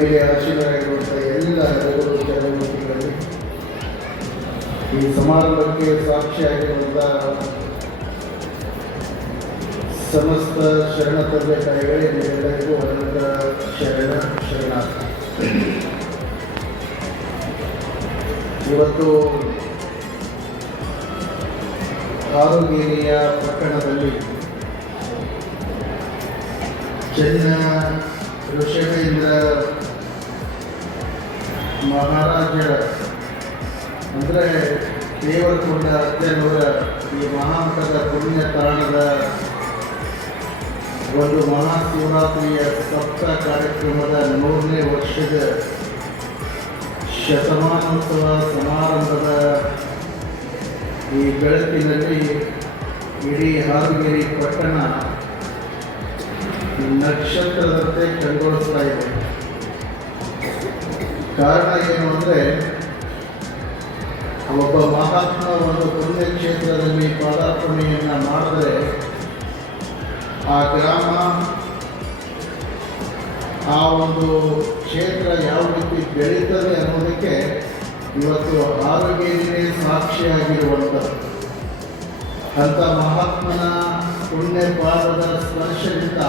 ಮೇಲೆ ಆಶೀರ್ವಾದವಾಗಿರುವಂಥ ಎಲ್ಲ ಗೌರವ ಜನಮೂರ್ತಿಗಳಲ್ಲಿ ಈ ಸಮಾರಂಭಕ್ಕೆ ಸಾಕ್ಷಿಯಾಗಿರುವಂತಹ ಸಮಸ್ತ ಶರಣ ತಂದೆ ತಾಯಿಗಳೇ ನಿಮ್ಮೆಲ್ಲರಿಗೂ ಅನಂತ ಶರಣ, ಶರಣಾರ್ಥ. ಇವತ್ತು ಕಾರುಗೇರಿಯ ಪಟ್ಟಣದಲ್ಲಿ ಚೆನ್ನ ಋಷಭೇಂದ್ರ ಮಹಾರಾಜರ ಅಂದರೆ ದೇವರಕೊಂಡ ಅಜ್ಜನವರ ಈ ಮಹಾಮಠದ ಪುಣ್ಯ ತಾಣದ ಒಂದು ಮಹಾಶಿವರಾತ್ರಿಯ ಸಪ್ತ ಕಾರ್ಯಕ್ರಮದ ನೂರನೇ ವರ್ಷದ ಶತಮಾನೋತ್ಸವ ಸಮಾರಂಭದ ಈ ಬೆಳಕಿನಲ್ಲಿ ಇಡೀ ಹಾವೇರಿ ಪಟ್ಟಣ ನಕ್ಷತ್ರದಂತೆ ಕಂಗೊಳಿಸ್ತಾ ಇದೆ. ಕಾರಣ ಏನು ಅಂದರೆ, ಒಬ್ಬ ಮಹಾತ್ಮ ಒಂದು ಪುಣ್ಯಕ್ಷೇತ್ರದಲ್ಲಿ ಪಾದಾರ್ಪಣೆಯನ್ನು ಮಾಡಿದರೆ, ಆ ಗ್ರಾಮ, ಆ ಒಂದು ಕ್ಷೇತ್ರ ಯಾವ ರೀತಿ ಬೆಳೀತದೆ ಅನ್ನೋದಕ್ಕೆ ಇವತ್ತು ಆರೋಗ್ಯನೇ ಸಾಕ್ಷಿಯಾಗಿರುವಂಥದ್ದು. ಅಂಥ ಮಹಾತ್ಮನ ಪುಣ್ಯ ಪಾದದ ಸ್ಪರ್ಶದಿಂದ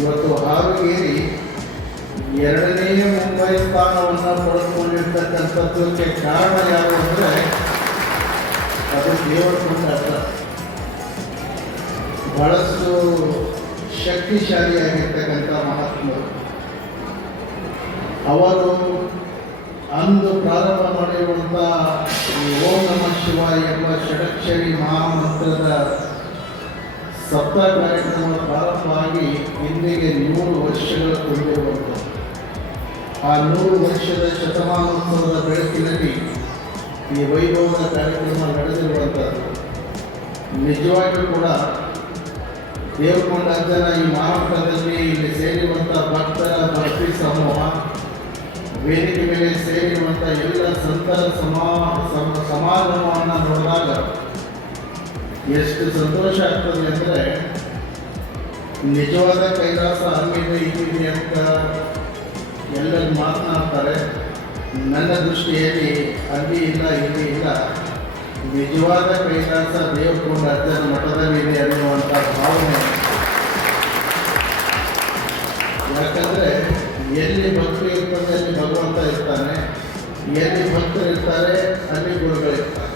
ಇವತ್ತು ಹಾವೇರಿ ಎರಡನೇ ಮುಂಬೈ ಸ್ಥಾನವನ್ನು ಪಡೆದುಕೊಂಡಿರ್ತಕ್ಕಂಥದ್ದಕ್ಕೆ ಕಾರಣ ಯಾವುದು ಅಂದರೆ ಅದು ದೇವರ ಕೊಂಡಾಟ ಬಹಳಷ್ಟು ಶಕ್ತಿಶಾಲಿಯಾಗಿರ್ತಕ್ಕಂಥ ಮಹಾತ್ಮರು. ಅವರು ಅಂದು ಪ್ರಾರಂಭ ಮಾಡಿರುವಂಥ ಓಂ ನಮ ಶಿವ ಎಂಬ ಷಡಕ್ಷರಿ ಮಹಾಮಂತ್ರದ ಸಪ್ತ ಕಾರ್ಯಕ್ರಮ ಪ್ರಾರಂಭವಾಗಿ ಇಂದಿಗೆ ನೂರು ವರ್ಷಗಳ ಆ ನೂರು ವರ್ಷದ ಶತಮಾನೋತ್ಸವದ ಬೆಳಕಿನಲ್ಲಿ ಈ ವೈಭವದ ಕಾರ್ಯಕ್ರಮ ನಡೆದಿರುವಂಥದ್ದು. ನಿಜವಾಗಿಯೂ ಕೂಡ ದೇವಕೊಂಡ ಜನ ಈ ಮಹಾರಾಷ್ಟ್ರದಲ್ಲಿ ಇಲ್ಲಿ ಸೇರಿರುವಂಥ ಭಕ್ತರ ಭಕ್ತಿ ಸಮೂಹ, ವೇದಿಕೆ ಮೇಲೆ ಸೇರಿರುವಂಥ ಎಲ್ಲ ಸಂತರ ಸಮಾ, ಸಮ- ಸಮಾಗಮವನ್ನು ನೋಡಿದಾಗ ಎಷ್ಟು ಸಂತೋಷ ಆಗ್ತದೆ ಅಂದರೆ ನಿಜವಾದ ಕೈಲಾಸ ಅಂತ ಎಲ್ಲರೂ ಮಾತನಾಡ್ತಾರೆ. ನನ್ನ ದೃಷ್ಟಿಯಲ್ಲಿ ಅಲ್ಲಿ ಇಲ್ಲ, ಇಲ್ಲಿ ಇಲ್ಲ. ನಿಜವಾದ ಕೈಲಾಸ ದೇವಕೊಂಡ ಅಜ್ಜನ ಮಠದಲ್ಲಿದೆ ಅನ್ನುವಂಥ ಭಾವನೆ. ಯಾಕಂದರೆ ಎಲ್ಲಿ ಭಕ್ತರು ಇರ್ತದೆ ಅಲ್ಲಿ ಭಗವಂತ ಇರ್ತಾನೆ. ಎಲ್ಲಿ ಭಕ್ತರು ಇರ್ತಾರೆ, ಅಲ್ಲಿ ಗುರುಗಳಿರ್ತಾರೆ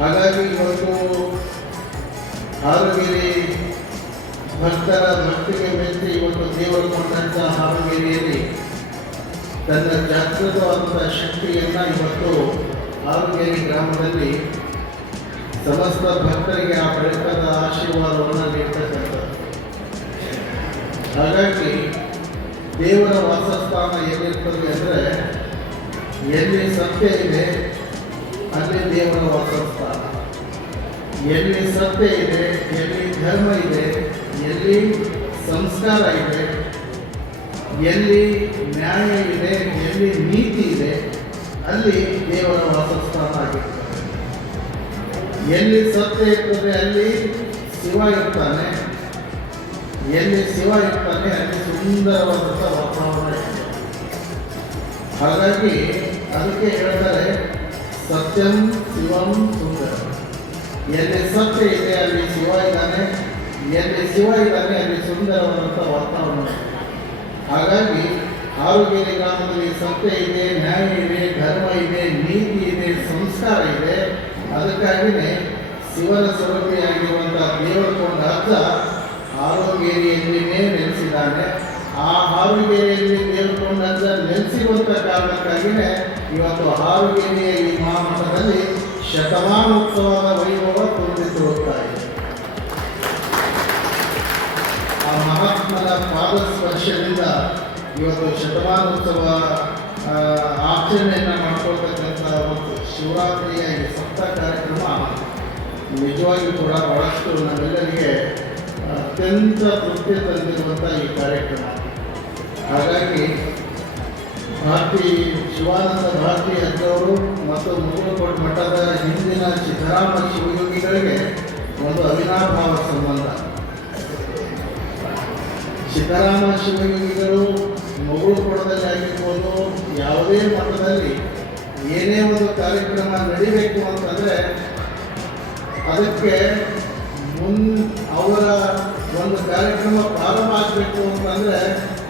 ಹಾಗಾಗಿ ಇವತ್ತು ಹಾಲುಗಿರಿ ಭಕ್ತರ ಭಕ್ತಿಗೆ ಮೆಚ್ಚಿ ಇವತ್ತು ದೇವರು ಕೊಂಡಂಥ ಹಾರುಗಿರಿಯಲ್ಲಿ ತನ್ನ ಜಾಗೃತವಾದಂಥ ಶಕ್ತಿಯನ್ನು ಇವತ್ತು ಆರೋಗ್ಯ ಗ್ರಾಮದಲ್ಲಿ ಸಮಸ್ತ ಭಕ್ತರಿಗೆ ಆ ಬೆಳಕದ ಆಶೀರ್ವಾದವನ್ನು ನೀಡ್ತಕ್ಕಂಥದ್ದು. ಹಾಗಾಗಿ ದೇವರ ವಾಸಸ್ಥಾನ ಏನಿರ್ತದೆ ಅಂದರೆ ಎಲ್ಲಿ ಸತ್ಯ ಇದೆ, ಅಲ್ಲಿ ದೇವರ ವಾಸಸ್ಥಾನ. ಎಲ್ಲಿ ಸತ್ಯ ಇದೆ, ಎಲ್ಲಿ ಧರ್ಮ ಇದೆ, ಎಲ್ಲಿ ಸಂಸ್ಕಾರ ಇದೆ ಎಲ್ಲಿ ನ್ಯಾಯ ಇದೆ, ಎಲ್ಲಿ ನೀತಿ ಇದೆ, ಅಲ್ಲಿ ದೇವರ ವಾಸಸ್ಥಾನ ಆಗಿರ್ತದೆ. ಎಲ್ಲಿ ಸತ್ಯ ಇರ್ತದೆ, ಅಲ್ಲಿ ಶಿವ ಇರ್ತಾನೆ. ಎಲ್ಲಿ ಶಿವ ಇರ್ತಾನೆ, ಅಲ್ಲಿ ಸುಂದರವಾದಂಥ ವಾತಾವರಣ ಇದೆ. ಹಾಗಾಗಿ ಅದಕ್ಕೆ ಹೇಳ್ತಾರೆ, ಸತ್ಯಂ ಶಿವಂ ಸುಂದರ. ಎಲ್ಲಿ ಸತ್ಯ ಇದೆ, ಅಲ್ಲಿ ಶಿವ ಇದ್ದಾನೆ. ಎಲ್ಲಿ ಶಿವ ಇದ್ದಾನೆ, ಅಲ್ಲಿ ಸುಂದರವಾದಂಥ ವಾತಾವರಣ ಇದೆ. ಹಾಗಾಗಿ ಆರೋಗ್ಯದ ಗ್ರಾಮದಲ್ಲಿ ಸತ್ಯ ಇದೆ, ನ್ಯಾಯ ಇದೆ, ಧರ್ಮ ಇದೆ, ನೀತಿ ಇದೆ, ಸಂಸ್ಕಾರ ಇದೆ ಅದಕ್ಕಾಗಿಯೇ ಶಿವನ ಸ್ವರೂಪಿಯಾಗಿರುವಂಥ ದೇವರಕೊಂಡ ಅರ್ಥ ಆರೋಗ್ಯೇರಿಯಲ್ಲಿನೇ ನೆಲೆಸಿದ್ದಾನೆ. ಆ ಆರೋಗ್ಯರಿಯಲ್ಲಿ ದೇವರಕೊಂಡ ಅರ್ಥ ನೆಲೆಸಿರುವಂಥ ಕಾರಣಕ್ಕಾಗಿಯೇ ಇವತ್ತು ಆರೋಗ್ಯರಿಯ ಈ ಮಹಾಮಠದಲ್ಲಿ ಶತಮಾನೋತ್ಸವದ ವೈಭವ ತುಂಬಿಸಿರುತ್ತಾರೆ ಪಾದ ಸ್ಪರ್ಶದಿಂದ ಇವತ್ತು ಶತಮಾನೋತ್ಸವ ಆಚರಣೆಯನ್ನು ಮಾಡ್ಕೊಳ್ತಕ್ಕಂಥ ಒಂದು ಶಿವರಾತ್ರಿಯ ಈ ಸಪ್ತ ಕಾರ್ಯಕ್ರಮ ನಿಜವಾಗಿಯೂ ಕೂಡ ಬಹಳಷ್ಟು ನಮ್ಮೆಲ್ಲರಿಗೆ ಅತ್ಯಂತ ತೃಪ್ತಿ ತಂದಿರುವಂಥ ಈ ಕಾರ್ಯಕ್ರಮ. ಹಾಗಾಗಿ ಭಾರತಿ, ಶಿವಾನಂದ ಭಾರತಿ ಅಂತವರು ಮತ್ತು ಮುಗುಳುಕೋಟೆ ಮಠದ ಹಿಂದಿನ ಸಿದ್ದರಾಮ ಶಿವಯೋಗಿಗಳಿಗೆ ಒಂದು ಅವಿನಾಭಾವ ಸಂಬಂಧ. ಸಿದ್ದರಾಮ ಶಿವಯೋಗಿಗಳು ಕೊಡದಲ್ಲಿ ಆಗಿರ್ಬೋದು, ಯಾವುದೇ ಮಠದಲ್ಲಿ ಏನೇ ಒಂದು ಕಾರ್ಯಕ್ರಮ ನಡಿಬೇಕು ಅಂತಂದರೆ ಅದಕ್ಕೆ ಮುನ್ ಅವರ ಒಂದು ಕಾರ್ಯಕ್ರಮ ಪ್ರಾರಂಭ ಆಗಬೇಕು ಅಂತಂದರೆ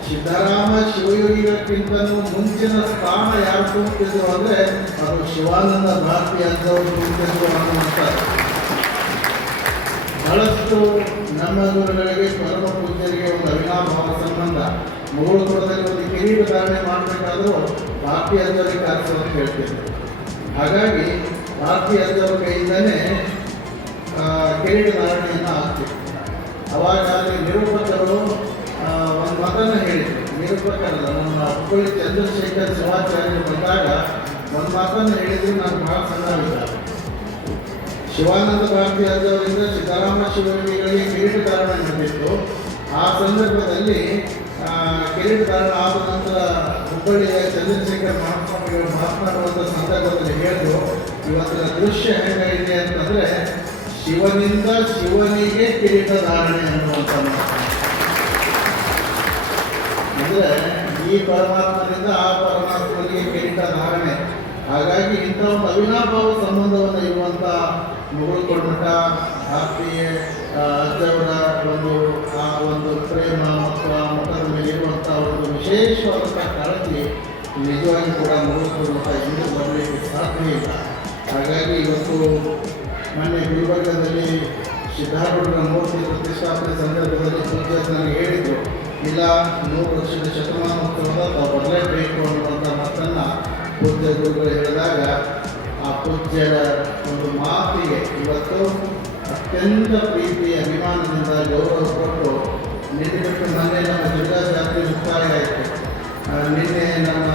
ಸಿದ್ದರಾಮ ಶಿವಯೋಗಿಗಳಕ್ಕಿಂತಲೂ ಮುಂಚಿನ ಸ್ಥಾನ ಯಾರು ಕೂತಿದ್ರು ಅಂದರೆ ಅದು ಶಿವಾನಂದ ಭಾರತಿ ಅಂತವರು ಕೂತಿದ್ರು ಅನ್ನುವಂಥದ್ದು. ಬಹಳಷ್ಟು ನಮ್ಮ ಊರುಗಳಿಗೆ ಪರಮ ಪೂಜ್ಯರಿಗೆ ಒಂದು ಅವಿನಾಭಾವ ಸಂಬಂಧ. ಮುಗುಳುಪುರದಲ್ಲಿ ಒಂದು ಕಿರೀಟ ಧಾರಣೆ ಮಾಡಬೇಕಾದ್ರೂ ಭಾರತೀಯ ಅಜ್ಜವರಿಗೆ ಕಾರ್ಯಕ್ರಮ ಹೇಳ್ತಿದ್ರು ಹಾಗಾಗಿ ಭಾರತೀಯ ಅಜ್ಜವರ ಕೈಯಿಂದನೇ ಆ, ಕಿರೀಟ ಧಾರಣೆಯನ್ನು ಆಗ್ತಿತ್ತು ಅವಾಗ ಅಲ್ಲಿ ನಿರೂಪಕರು ಒಂದು ಮಾತನ್ನು ಹೇಳಿದರು. ನಿರೂಪಕರಲ್ಲ ನಮ್ಮ ಹುಬ್ಬಳ್ಳಿ ಚಂದ್ರಶೇಖರ್ ಶಿವಾಚಾರ್ಯರು ಬಂದಾಗ ಒಂದು ಮಾತನ್ನು ಹೇಳಿದ್ರು ನಾನು ಭಾಳ ಸಣ್ಣವಿಲ್ಲ ಶಿವಾನಂದ ಭಾರತಿ ಆದವರಿಂದ ಸಿದ್ದರಾಮ ಕಿರೀಟ ಧಾರಣ ನಡೆದಿತ್ತು ಆ ಸಂದರ್ಭದಲ್ಲಿ ಕಿರೀಟಧಾರಣ ಕಿರೀಟ ಧಾರಣ ಆದ ನಂತರ ಹುಬ್ಬಳ್ಳಿಯ ಚಂದ್ರಶೇಖರ್ ಮಹಾತ್ಮಗಳು ಮಾತನಾಡುವಂಥ ಸಂದರ್ಭದಲ್ಲಿ ಹೇಳಿದ್ರು. ಇವತ್ತಿನ ದೃಶ್ಯ ಹೇಗಿದೆ ಅಂತಂದರೆ, ಶಿವನಿಂದ ಶಿವನಿಗೆ ಕಿರೀಟ ಧಾರಣೆ ಅನ್ನುವಂಥ. ಅಂದರೆ, ಈ ಪರಮಾತ್ಮನಿಂದ ಆ ಪರಮಾತ್ಮನಿಗೆ ಕಿರೀಟ ಧಾರಣೆ. ಹಾಗಾಗಿ ಇಂಥ ಒಂದು ಅವಿನಾಭಾವ ಸಂಬಂಧವನ್ನು ಇರುವಂಥ ಮುಗುಳ್ಕೊಂಡ ಆರ್ತಿ ಅಜ್ಜವರ ಒಂದು, ಆ ಒಂದು ಪ್ರೇಮ ಮತ್ತು ಆ ಮಠದ ಮೇಲೆ ಇರುವಂಥ ಒಂದು ವಿಶೇಷವಾದಂಥ ಕಾಳಜಿ ನಿಜವಾಗಿ ಕೂಡ ಮುಗುಳ್ಕೊಂಡ ಹಿಂದೂ ಬರಲಿಕ್ಕೆ ಸಾಧ್ಯ ಇಲ್ಲ. ಹಾಗಾಗಿ ಇವತ್ತು ಮೊನ್ನೆ ಗುಲ್ಬರ್ಗದಲ್ಲಿ ಸಿದ್ಧಾರೂಢರ ಮೂರ್ತಿ ಪ್ರತಿಷ್ಠಾಪನೆ ಸಂದರ್ಭದಲ್ಲಿ ಪೂಜ್ಯ ಹೇಳಿದ್ದು ಇಲ್ಲ, ನೂರು ವರ್ಷದ ಶತಮಾನೋತ್ಸವದ ಬರಲೇಬೇಕು ಅನ್ನುವಂಥ ಮಾತನ್ನು ಪೂಜ್ಯ ಗುರುಗಳು ಹೇಳಿದಾಗ ಆ ಪೂಜ್ಯರ ಒಂದು ಮಾತಿಗೆ ಇವತ್ತು ಅತ್ಯಂತ ಪ್ರೀತಿ ಅಭಿಮಾನದಿಂದ ಗೌರವ ಕೊಟ್ಟು ನಿನ್ನೆ ಬಿಟ್ಟು ಮೊನ್ನೆ ನಮ್ಮ ದುರ್ಗಾ ಜಾತ್ರೆ ಮುಕ್ತಾಯ ಆಯಿತು. ನಿನ್ನೆ ನಮ್ಮ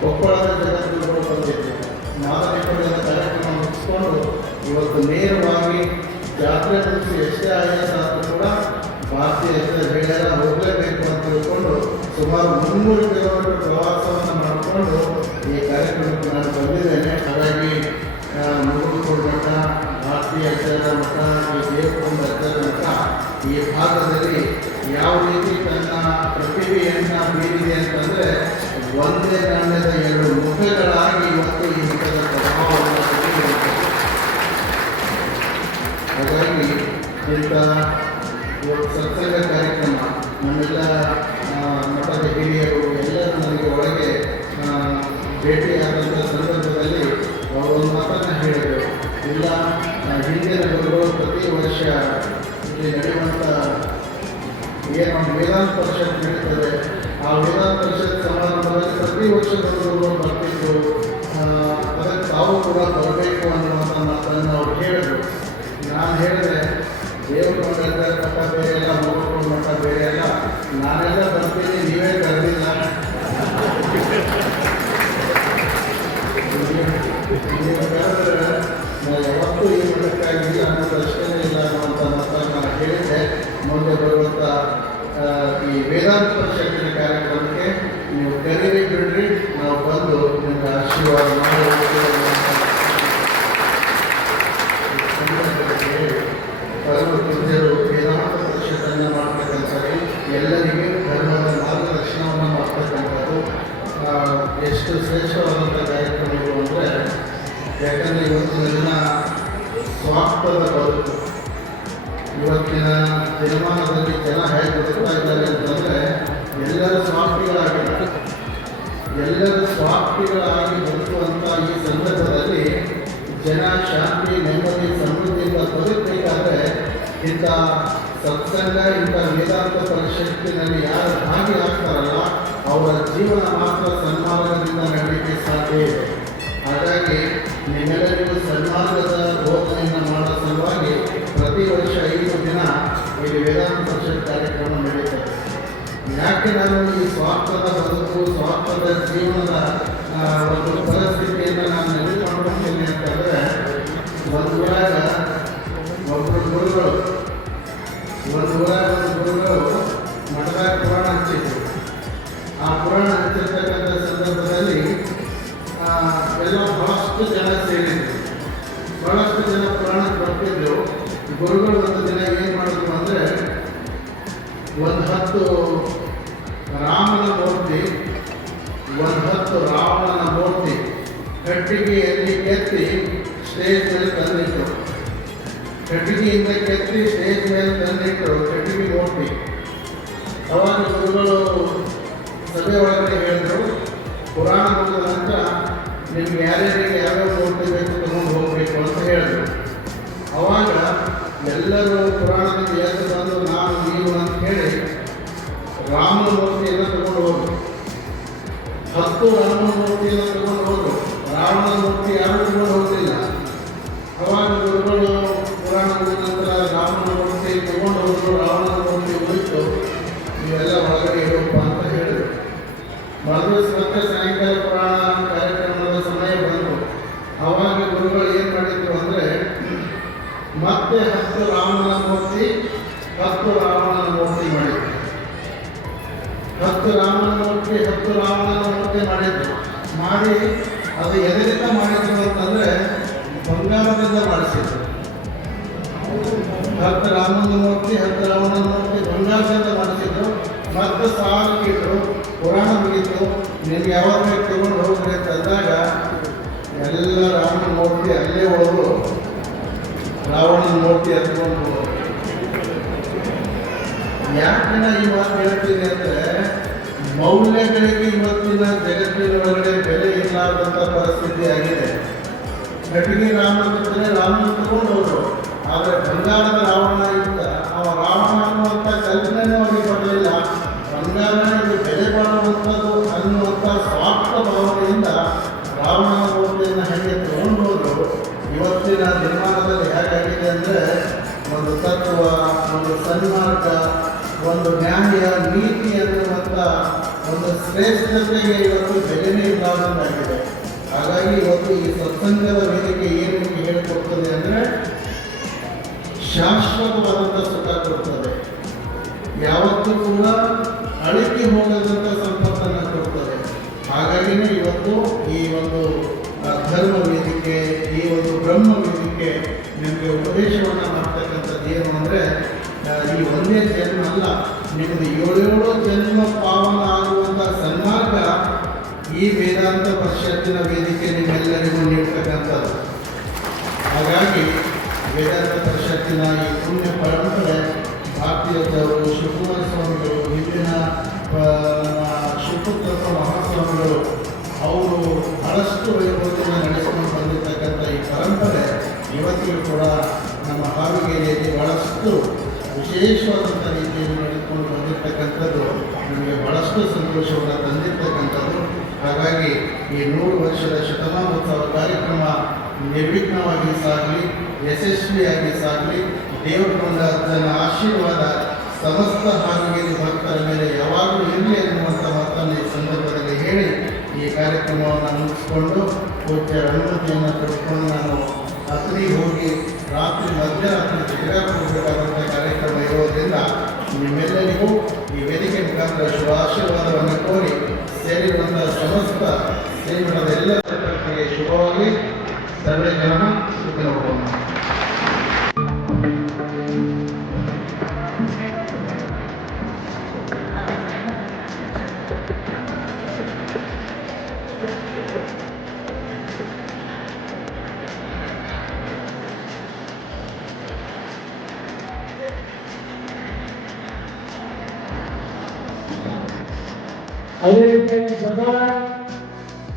ಕೊಪ್ಪಳದ ಜಗದ್ಗುರುಗಳು ಬಂದಿದ್ರು. ಮಾದರಿಪಡೆದ ಕಾರ್ಯಕ್ರಮ ಮುಗಿಸ್ಕೊಂಡು ಇವತ್ತು ನೇರವಾಗಿ ಜಾತ್ರೆ ಮುಗಿಸಿ ಎಷ್ಟೇ ಆಯಾಸ ಕೂಡ ಭಾರತೀಯ ಬೆಳೆಯಲ್ಲ ಹೋಗಲೇಬೇಕು ಅಂತ ತಿಳ್ಕೊಂಡು ಸುಮಾರು ಮುನ್ನೂರು ಕಿಲೋಮೀಟರ್ ಪ್ರವಾಸವನ್ನು ಮಾಡಿಕೊಂಡು ಎಷ್ಟು ಶ್ರೇಷ್ಠವಾದಂಥ ಕಾರ್ಯಕ್ರಮಗಳು ಅಂದರೆ ಯಾಕಂದರೆ ಇವತ್ತಿನ ದಿನ ಸ್ವಾರ್ಥದ ಬದುಕು. ಇವತ್ತಿನ ದಿನಮಾನದಲ್ಲಿ ಜನ ಹೇಗೆ ಬದುಕ್ತಾ ಇದ್ದಾರೆ ಅಂತಂದರೆ ಎಲ್ಲರೂ ಸ್ವಾರ್ಥಿಗಳಾಗಿದ್ದಾರೆ. ಎಲ್ಲರೂ ಸ್ವಾರ್ಥಿಗಳಾಗಿ ಬದುಕುವಂಥ ಈ ಸಂದರ್ಭದಲ್ಲಿ ಜನ ಶಾಂತಿ, ನೆಮ್ಮದಿ, ಸಮೃದ್ಧಿಯಿಂದ ಬದುಕಬೇಕಾದ್ರೆ ಇಂಥ ಸತ್ಸಂಗ, ಇಂಥ ವೇದಾಂತ ಪರಿಷತ್ತಿನಲ್ಲಿ ಯಾರು ಭಾಗಿಯಾಗ್ತಾರಲ್ಲ ಅವರ ಜೀವನ ಮಾತ್ರ ಸನ್ಮಾರ್ಗದಿಂದ ನಡೆಯಲಿಕ್ಕೆ ಸಾಧ್ಯ ಇದೆ. ಹಾಗಾಗಿ ನಿಮ್ಮೆಲ್ಲರಿಗೂ ಸನ್ಮಾರ್ಗದ ಬೋಧನೆಯನ್ನು ಮಾಡೋ ಸಲುವಾಗಿ ಪ್ರತಿ ವರ್ಷ ಐದು ದಿನ ಇಲ್ಲಿ ವೇದಾಂತ ಪರಿಷತ್ ಕಾರ್ಯಕ್ರಮ ನಡೆಯುತ್ತದೆ ಯಾಕೆ ನಾನು ಈ ಸ್ವಾರ್ಥದ ಬದುಕು, ಸ್ವಾರ್ಥದ ಜೀವನದ ಒಂದು ಪರಿಸ್ಥಿತಿಯನ್ನು ನಾನು ನೆನಪು ಮಾಡ್ಕೊಳ್ತೀನಿ ಅಂತಂದರೆ ಒಂದು ಊರಾಗ ಒಬ್ಬರು ಗುರುಗಳು, ಒಂದು ಊರಾಗ ಒಂದು ಗುರುಗಳು ಆ ಪುರಾಣ ಹಚ್ಚಿರ್ತಕ್ಕಂಥ ಸಂದರ್ಭದಲ್ಲಿ ಎಲ್ಲ ಬಹಳಷ್ಟು ಜನ ಸೇರಿದ್ರು. ಬಹಳಷ್ಟು ಜನ ಪುರಾಣಕ್ಕೆ ಬರ್ತಿದ್ರು. ಗುರುಗಳು ಒಂದು ದಿನ ಏನು ಮಾಡಿದ್ರು ಅಂದರೆ, ಒಂದು ಹತ್ತು ರಾಮನ ಮೂರ್ತಿ, ಒಂದು ಹತ್ತು ರಾವಣನ ಮೂರ್ತಿ ಕಟ್ಟಿಗೆಯಲ್ಲಿ ಕೆತ್ತಿ ಸ್ಟೇಜ್ ಮೇಲೆ ತಂದಿಟ್ಟು ಕಟ್ಟಿಗೆಯಿಂದ ಕೆತ್ತಿ ಸ್ಟೇಜ್ ಮೇಲೆ ತಂದಿಟ್ಟು ಕಟ್ಟಿಗೆ ಮೂರ್ತಿ. ಅವಾಗ ಗುರುಗಳು ಸಭೆ ಒಳಗಡೆ ಹೇಳಿದರು. ಪುರಾಣ ಮುಗಿದ ನಂತರ ನಿಮ್ಗೆ ಯಾರ್ಯಾರಿಗೆ ಯಾವ್ಯಾವ ಮೂರ್ತಿ ಬೇಕು ತಗೊಂಡು ಹೋಗಬೇಕು ಅಂತ ಹೇಳಿದ್ರು. ಅವಾಗ ಎಲ್ಲರೂ ಪುರಾಣದ ಜಯಸ ಬಂದು ನಾನು ನೀವು ಅಂತ ಹೇಳಿ ರಾಮನ ಮೂರ್ತಿಯನ್ನು ತಗೊಂಡು ಹೋದರು. ಹತ್ತು ರಾಮನ ಮೂರ್ತಿಯನ್ನು ತಗೊಂಡು ಹೋದರು. ರಾವಣನ ಮೂರ್ತಿ ಯಾರು ತಗೊಂಡು ಹೋಗಲಿಲ್ಲ. ಅವಾಗ ಗುರುಗಳು ಪುರಾಣ ನಂತರ ರಾಮನ ಮೂರ್ತಿ ತಗೊಂಡು ಹೋದರು, ರಾವಣನ ಮೂರ್ತಿ ಉಳಿತು ನೀವೆಲ್ಲ ಒಳಗಡೆ ಹೇಳಪ್ಪ ಮರುದಿವಸ ಮತ್ತೆ ಸಾಯಂಕಾಲ ಪುರಾಣ ಕಾರ್ಯಕ್ರಮದ ಸಮಯ ಬಂತು. ಅವಾಗ ಗುರುಗಳು ಏನು ಮಾಡಿದ್ರು ಅಂದರೆ, ಮತ್ತೆ ಹತ್ತು ರಾಮನ ಮೂರ್ತಿ, ಹತ್ತು ರಾವಣನ ಮೂರ್ತಿ ಮಾಡಿದ್ರು. ಹತ್ತು ರಾಮನ ಮೂರ್ತಿ, ಹತ್ತು ರಾವಣನ ಮೂರ್ತಿ ಮಾಡಿದ್ರು. ಮಾಡಿ ಅದು ಎದರಿಂದ ಮಾಡಿದ್ರು ಅಂತಂದ್ರೆ ಬಂಗಾರದಿಂದ ಮಾಡಿಸಿದ್ರು. ಹತ್ತು ರಾಮನ ಮೂರ್ತಿ, ಹತ್ತು ರಾವಣನ ಮೂರ್ತಿ ಬಂಗಾರದಿಂದ ಮಾಡಿಸಿದ್ರು. ಮತ್ತೆ ಸಾಕಿದ್ರು ಪುರಾಣ ಮುಗೀತು ನಿಮ್ಗೆ ಯಾವಾಗ ತಗೊಂಡು ಹೋಗ್ರಿ ಅಂತ ಎಲ್ಲ ರಾಮನ ಮೂರ್ತಿ ಅಲ್ಲೇ ಹೋದ್ರು ರಾವಣನ ಮೂರ್ತಿ ಹೋದ್ರು ಯಾಕೆ ಈ ಮಾತು ಹೇಳ್ತೀನಿ ಅಂದರೆ, ಮೌಲ್ಯಗಳಿಗೆ ಇವತ್ತಿನ ಜಗತ್ತಿನ ಒಳಗಡೆ ಬೆಲೆ ಇಲ್ಲದಂತ ಪರಿಸ್ಥಿತಿ ಆಗಿದೆ. ನಟಿಗೆ ರಾಮನ ರಾಮನ ನ್ಯಾಯ ನೀತಿ ಅನ್ನುವಂಥ ಒಂದು ಶ್ರೇಷ್ಠತೆಗೆ ಇವತ್ತು ಬೆಲೆನೇ ಇಲ್ಲದಂತಾಗಿದೆ. ಹಾಗಾಗಿ ಇವತ್ತು ಈ ಸತ್ಸಂಗದ ವೇದಿಕೆ ಏನು ಹೇಳಿಕೊಡ್ತದೆ ಅಂದರೆ ಶಾಶ್ವತವಾದಂಥ ಸುಖ ಕೊಡ್ತದೆ. ಯಾವತ್ತೂ ಕೂಡ ಅಳಿಕೆ ಹೋಗದಂಥ ಸಂಪತ್ತನ್ನು ಕೊಡ್ತದೆ. ಹಾಗಾಗಿನೇ ಇವತ್ತು ಈ ಒಂದು ಧರ್ಮ ವೇದಿಕೆ, ಈ ಒಂದು ಬ್ರಹ್ಮ ವೇದಿಕೆ ನಿಮಗೆ ಉಪದೇಶವನ್ನು ಮಾಡ್ತಕ್ಕಂಥದ್ದು ಏನು ಅಂದರೆ ಈ ಒಂದೇ ಜನ್ಮ ಅಲ್ಲ. ನಿಮ್ಮದು ಏಳೇಳು ಜನ್ಮ ಪಾವನ ಆಗುವಂಥ ಸನ್ಮಾರ್ಗ ಈ ವೇದಾಂತ ಪರಿಷತ್ತಿನ ವೇದಿಕೆ ನಿಮ್ಮೆಲ್ಲರಿಗೂ ಸಂತೋಷವನ್ನು ತಂದಿರತಕ್ಕಂಥದ್ದು. ಹಾಗಾಗಿ ಈ ನೂರು ವರ್ಷದ ಶತಮಾನೋತ್ಸವ ಕಾರ್ಯಕ್ರಮ ನಿರ್ವಿಘ್ನವಾಗಿ ಸಾಗಲಿ, ಯಶಸ್ವಿಯಾಗಿ ಸಾಗಲಿ. ದೇವರುಗೊಂಡ ಜನ ಆಶೀರ್ವಾದ ಸಮಸ್ತ ಹಾವಿಗೆರೆ ಭಕ್ತರ ಮೇಲೆ ಯಾವಾಗಲೂ ಇರಲಿ ಎನ್ನುವಂಥ ಮಾತನ್ನು ಈ ಸಂದರ್ಭದಲ್ಲಿ ಹೇಳಿ ಈ ಕಾರ್ಯಕ್ರಮವನ್ನು ಮುಗಿಸ್ಕೊಂಡು ಪೂಜ್ಯ ಅನುಮತಿಯನ್ನು ಪಡೆದುಕೊಂಡು ನಾನು ರಾತ್ರಿ ಹೋಗಿ ರಾತ್ರಿ ಮಧ್ಯರಾತ್ರಿ ಜಗಕ್ಕೆ ಹೋಗಬೇಕಾದಂಥ ಕಾರ್ಯಕ್ರಮ ಇರೋದ್ರಿಂದ ನಿಮ್ಮೆಲ್ಲರಿಗೂ ಈ ವೇದಿಕೆ ಮುಖಾಂತರ ಶುಭಾಶೀರ್ವಾದವನ್ನು ಕೋರಿ ಸೇರಿರುವಂಥ ಸಮಸ್ತ ಶ್ರೀಮಠದ ಎಲ್ಲ ಸರ್ಕಾರಕ್ಕೆ ಶುಭವಾಗಿ. ಸರ್ವೇ ಜನ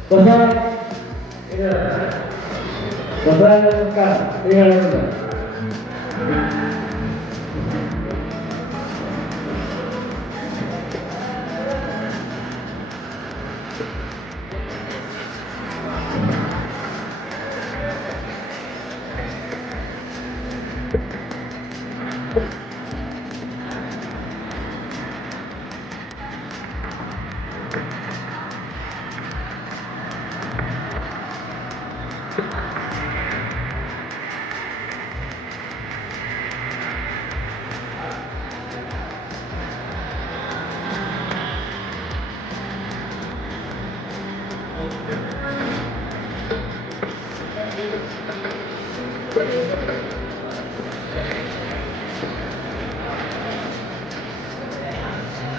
beban inilah beban kas